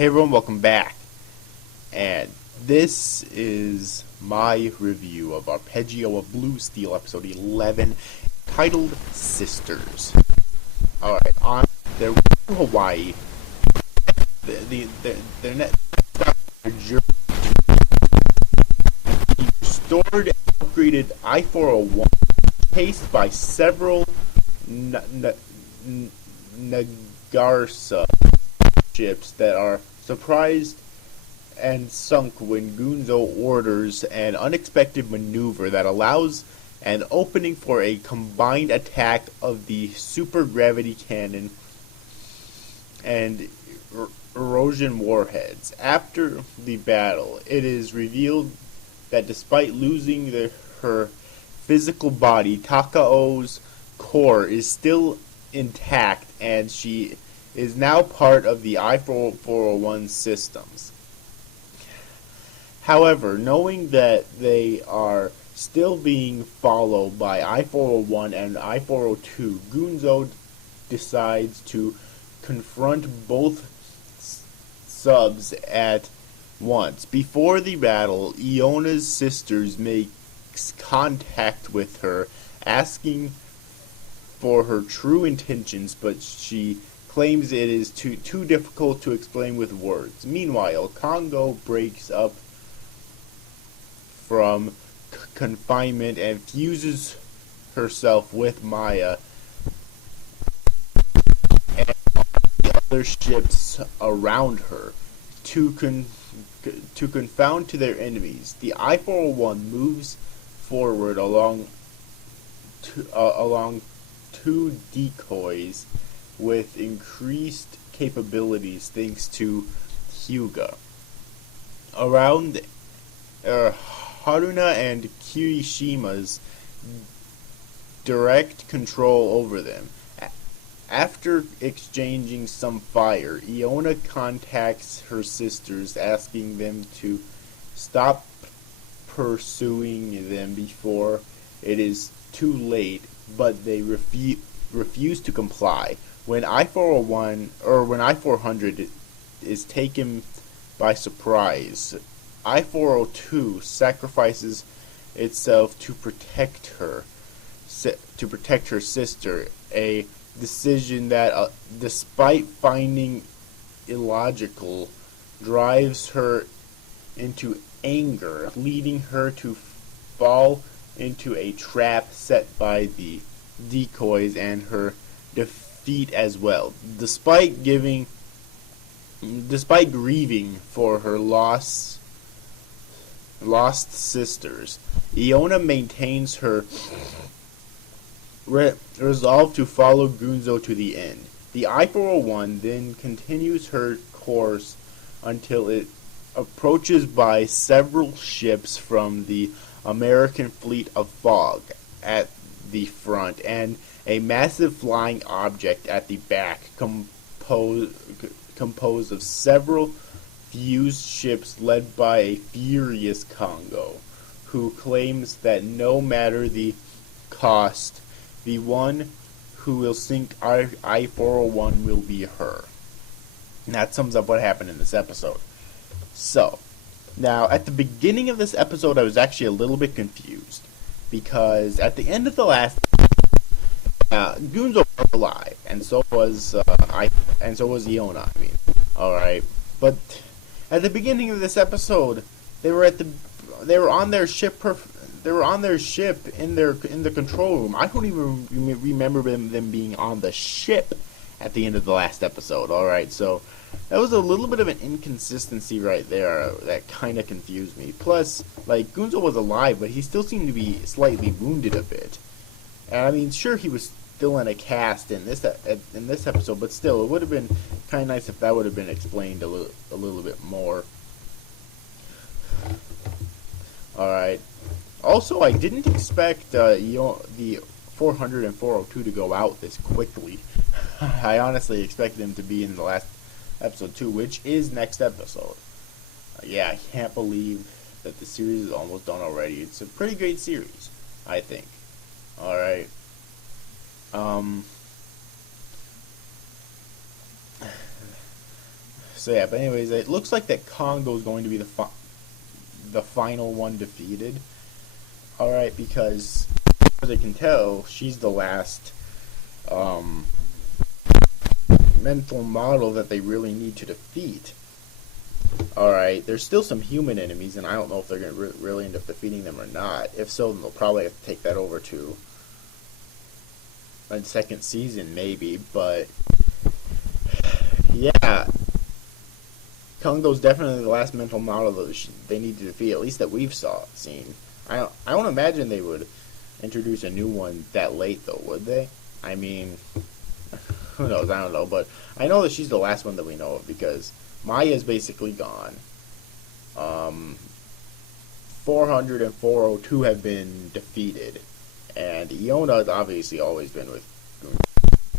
Hey everyone, welcome back. And this is my review of Arpeggio of Blue Steel, episode 11, titled Sisters. Alright, on their way to Hawaii, their next stop on their journey to the restored and upgraded I-401, chased by several Nagarsa ships that are surprised and sunk when Gunzo orders an unexpected maneuver that allows an opening for a combined attack of the super gravity cannon and erosion warheads. After the battle, it is revealed that despite losing her physical body, Takao's core is still intact, and she is now part of the I-401 systems. However, knowing that they are still being followed by I-401 and I-402, Gunzo decides to confront both subs at once. Before the battle, Iona's sisters makes contact with her, asking for her true intentions, but she claims it is too difficult to explain with words. Meanwhile, Congo breaks up from confinement and fuses herself with Maya and the other ships around her to confound to their enemies. The I-401 moves forward along two decoys with increased capabilities thanks to Hyuga. Around Haruna and Kirishima's direct control over them. After exchanging some fire, Iona contacts her sisters, asking them to stop pursuing them before it is too late, but they refuse to comply. When I-400 is taken by surprise, I-402 sacrifices itself to protect her sister, a decision that, despite finding illogical, drives her into anger, leading her to fall into a trap set by the decoys and her defeat as well. Despite grieving for her lost sisters, Iona maintains her resolve to follow Gunzo to the end. The I-401 then continues her course until it approaches by several ships from the American fleet of fog at the front and a massive flying object at the back, composed of several fused ships led by a furious Congo, who claims that no matter the cost, the one who will sink I-401 will be her. And that sums up what happened in this episode. So, now at the beginning of this episode, I was actually a little bit confused, because at the end of the last Gunzo was alive, and so was Iona. All right, but at the beginning of this episode, they were on their ship. They were on their ship in the control room. I don't even remember them being on the ship at the end of the last episode. All right, so that was a little bit of an inconsistency right there that kind of confused me. Plus, like, Gunzo was alive, but he still seemed to be slightly wounded a bit. And I mean, sure, he was still in a cast in this episode, but still, it would have been kind of nice if that would have been explained a little bit more. All right. Also, I didn't expect the 400 and 402 to go out this quickly. I honestly expected them to be in the last episode too, which is next episode. Yeah, I can't believe that the series is almost done already. It's a pretty great series, I think. Alright. So yeah, but anyways, it looks like that Congo is going to be the final one defeated. All right, because as I can tell, she's the last mental model that they really need to defeat. Alright, there's still some human enemies, and I don't know if they're going to really end up defeating them or not. If so, then they'll probably have to take that over to a second season, maybe. But, yeah, Kongo's definitely the last mental model that they need to defeat, at least that we've seen. I don't imagine they would introduce a new one that late, though, would they? I mean, who knows? I don't know, but I know that she's the last one that we know of, because Maya's basically gone. 400 and 402 have been defeated, and Iona's obviously always been with Gunzo.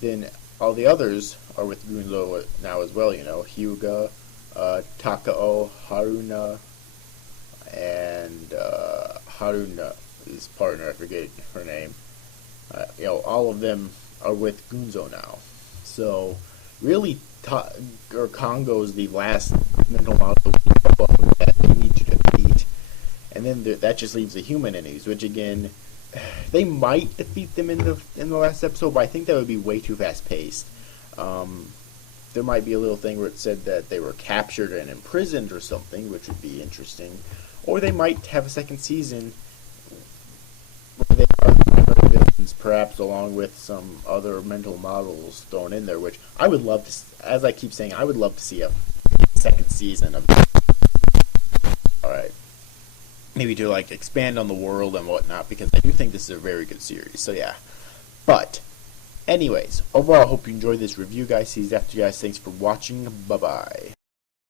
Then all the others are with Gunzo now as well, you know, Hyuga, Takao, Haruna, and Haruna's partner, I forget her name. You know, all of them are with Gunzo now. So, really, Congo is the last mental model that they need to defeat. And then that just leaves the human enemies, which again, they might defeat them in the last episode, but I think that would be way too fast paced. There might be a little thing where it said that they were captured and imprisoned or something, which would be interesting. Or they might have a second season where they are the villains, perhaps along with some other mental models thrown in there, which I would love to, as I keep saying, I would love to see a second season of. Alright. Maybe to like expand on the world and whatnot, because I do think this is a very good series. So yeah. But anyways, overall I hope you enjoyed this review, guys. See you after, guys. Thanks for watching. Bye bye.